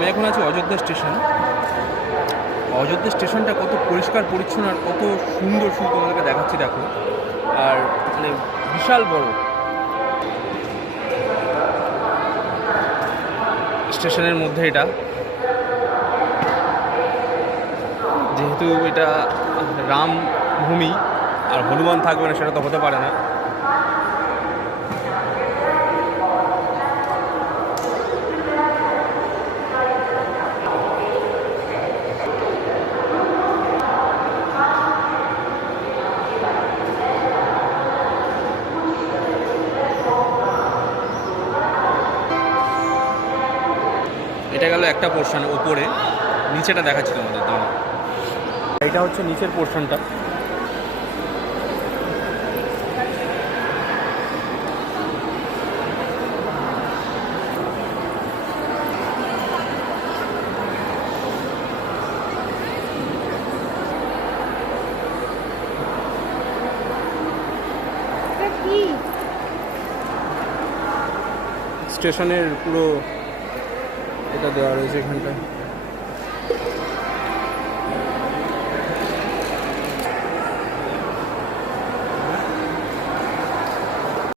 আমি এখন আছি অযোধ্যা স্টেশন। অযোধ্যা স্টেশনটা কত পরিষ্কার পরিচ্ছন্ন আর কত সুন্দর শুধু তোমাদেরকে দেখাচ্ছি দেখো। আর মানে বিশাল বড় স্টেশনের মধ্যে এটা, যেহেতু এটা রামভূমি আর হনুমান থাকবে না সেটা তো হতে পারে না। এটা গেল একটা পোর্শন ওপরে, নিচেটা দেখাচ্ছিল আমাদের দাঁড়া। এটা হচ্ছে নিচের পোর্শনটা। স্টেশনের পুরো এটা দেওয়া রয়েছে এখানটায়।